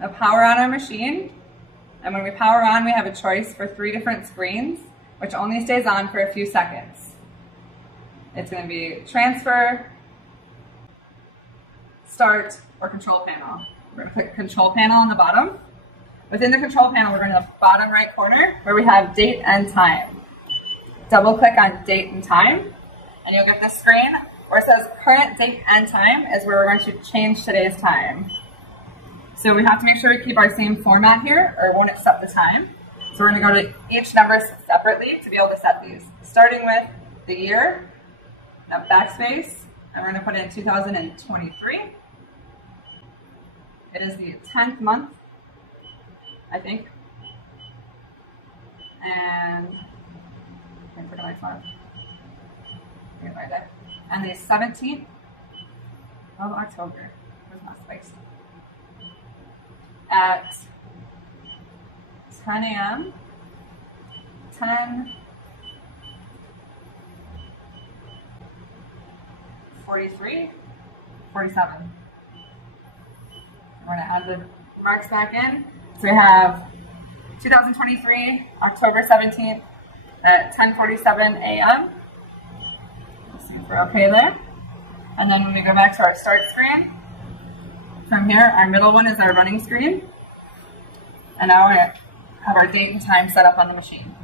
Now power on our machine. And when we power on, we have a choice for 3 different screens, which only stays on for a few seconds. It's going to be transfer, start, or control panel. We're going to click control panel on the bottom. Within the control panel, we're going to the bottom right corner where we have date and time. Double click on date and time, and you'll get this screen where it says current date and time is where we're going to change today's time. So we have to make sure we keep our same format here or it won't accept the time. So we're going to go to each number separately to be able to set these. Starting with the year, now backspace, and we're going to put in 2023. It is the 10th month, I think. And wait for the next one. Right there. And the 17th of October. Where's my space? At 10 a.m. 10:43, 47. We're going to add the marks back in. So we have 2023, October 17th at 10:47 a.m. Let's see if we're okay there. And then when we go back to our start screen, from here, our middle one is our running screen. And now we have our date and time set up on the machine.